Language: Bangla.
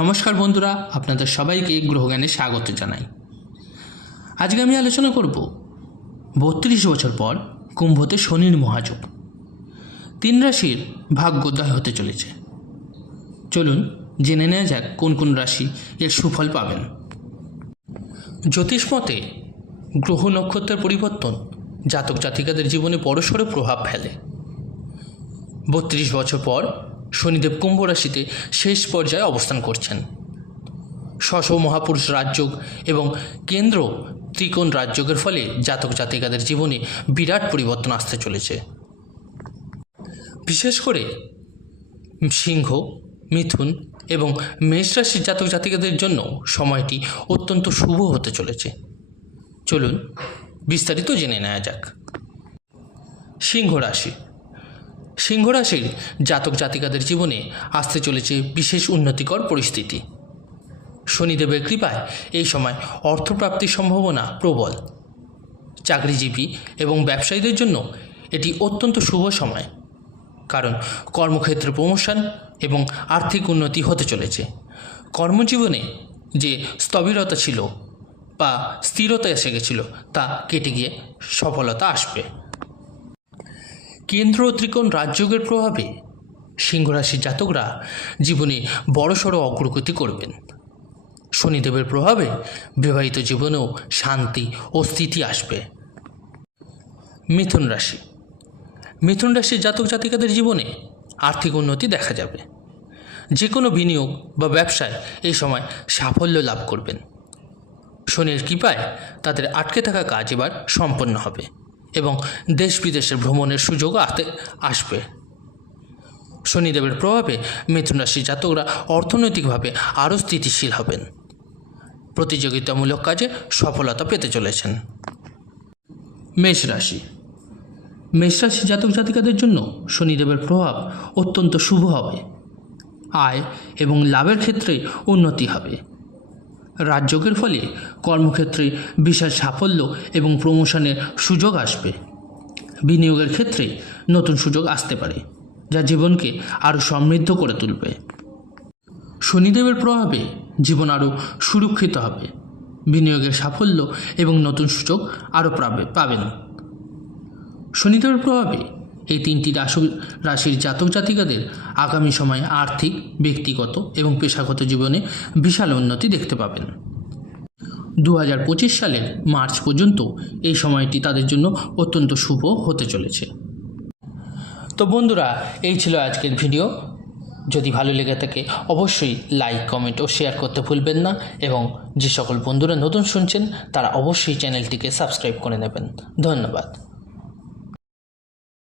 নমস্কার বন্ধুরা, আপনাদের সবাইকে গ্রহজ্ঞানে স্বাগত জানাই। আজকে আমি আলোচনা করব 32 বছর পর কুম্ভতে শনির মহাযোগ, 3 রাশির ভাগ্যোদয় হতে চলেছে। চলুন জেনে নেওয়া যাক কোন কোন রাশি এর সুফল পাবেন। জ্যোতিষ মতে গ্রহ নক্ষত্রের পরিবর্তন জাতক জাতিকাদের জীবনে বড়সড় প্রভাব ফেলে। 32 বছর পর শনিদেব কুম্ভ রাশিতে শেষ পর্যায়ে অবস্থান করছেন। শশ মহাপুরুষ রাজযোগ এবং কেন্দ্র ত্রিকোণ রাজযোগের ফলে জাতক জাতিকাদের জীবনে বিরাট পরিবর্তন আসতে চলেছে। বিশেষ করে সিংহ, মিথুন এবং মেষ রাশির জাতক জাতিকাদের জন্য সময়টি অত্যন্ত শুভ হতে চলেছে। চলুন বিস্তারিত জেনে নেওয়া যাক। সিংহ রাশি। সিংহ রাশির জাতক জাতিকাদের জীবনে আসতে চলেছে বিশেষ উন্নতিকর পরিস্থিতি। শনিদেবের কৃপায় এই সময় অর্থপ্রাপ্তির সম্ভাবনা প্রবল। চাকরিজীবী এবং ব্যবসায়ীদের জন্য এটি অত্যন্ত শুভ সময়, কারণ কর্মক্ষেত্রে প্রমোশন এবং আর্থিক উন্নতি হতে চলেছে। কর্মজীবনে যে স্থবিরতা ছিল বা স্থিরতা এসে গেছিল তা কেটে গিয়ে সফলতা আসবে। কেন্দ্র ত্রিকোণ রাজযোগের প্রভাবে সিংহ রাশির জাতকরা জীবনে বড়সড় অগ্রগতি করবেন। শনিদেবের প্রভাবে বিবাহিত জীবনেও শান্তি ও স্থিতি আসবে। মিথুন রাশি। মিথুন রাশির জাতক জাতিকাদের জীবনে আর্থিক উন্নতি দেখা যাবে। যে কোনো বিনিয়োগ বা ব্যবসায় এই সময় সাফল্য লাভ করবেন। শনির কৃপায় তাদের আটকে থাকা কাজ এবার সম্পন্ন হবে এবং দেশ বিদেশে ভ্রমণের সুযোগ আসবে। শনিদেবের প্রভাবে মিথুন রাশির জাতকরা অর্থনৈতিকভাবে আরও স্থিতিশীল হবেন। প্রতিযোগিতামূলক কাজে সফলতা পেতে চলেছেন। মেষ রাশি। মেষ রাশির জাতক জাতিকাদের জন্য শনিদেবের প্রভাব অত্যন্ত শুভ হবে। আয় এবং লাভের ক্ষেত্রে উন্নতি হবে। রাজযোগের ফলে কর্মক্ষেত্রে বিশাল সাফল্য এবং প্রমোশনের সুযোগ আসবে। বিনিয়োগের ক্ষেত্রে নতুন সুযোগ আসতে পারে, যা জীবনকে আরও সমৃদ্ধ করে তুলবে। শনিদেবের প্রভাবে জীবন আরও সুরক্ষিত হবে। বিনিয়োগের সাফল্য এবং নতুন সুযোগ আরও পাবেন। শনিদেবের প্রভাবে এই 3টি রাশির জাতক জাতিকাদের আগামী সময়ে আর্থিক, ব্যক্তিগত এবং পেশাগত জীবনে বিশাল উন্নতি দেখতে পাবেন। 2025 সালের মার্চ পর্যন্ত এই সময়টি তাদের জন্য অত্যন্ত শুভ হতে চলেছে। তো বন্ধুরা, এই ছিল আজকের ভিডিও। যদি ভালো লেগে থাকে অবশ্যই লাইক, কমেন্ট ও শেয়ার করতে ভুলবেন না, এবং যে সকল বন্ধুরা নতুন শুনছেন তারা অবশ্যই চ্যানেলটিকে সাবস্ক্রাইব করে নেবেন। ধন্যবাদ।